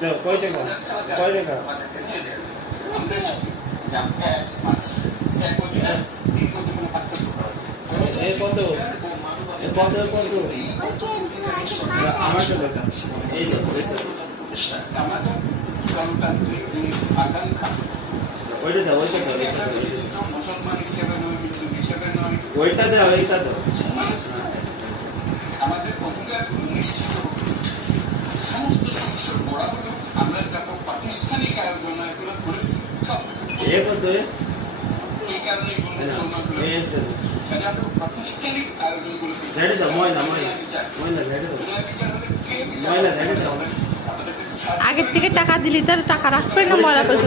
দাও কয় টাকা কয় টাকা এই কত কত কত আমার তো দরকার এই তো গণতান্ত্রিক যে আকাঙ্ক্ষা ওইটা দাও মুসলমান হিসেবে নয় হিন্দু হিসেবে নয় ওইটা দাও এইটা দাও আমাদের অধিকার নিশ্চিত সমস্ত সমস্যার গোড়া হলো আমরা যত প্রাতিষ্ঠানিক আয়োজন এগুলো করেছি সব এই কারণে প্রাতিষ্ঠানিক আয়োজনগুলো আগের থেকে টাকা দিলি তার টাকা রাখবে না ময়লা করে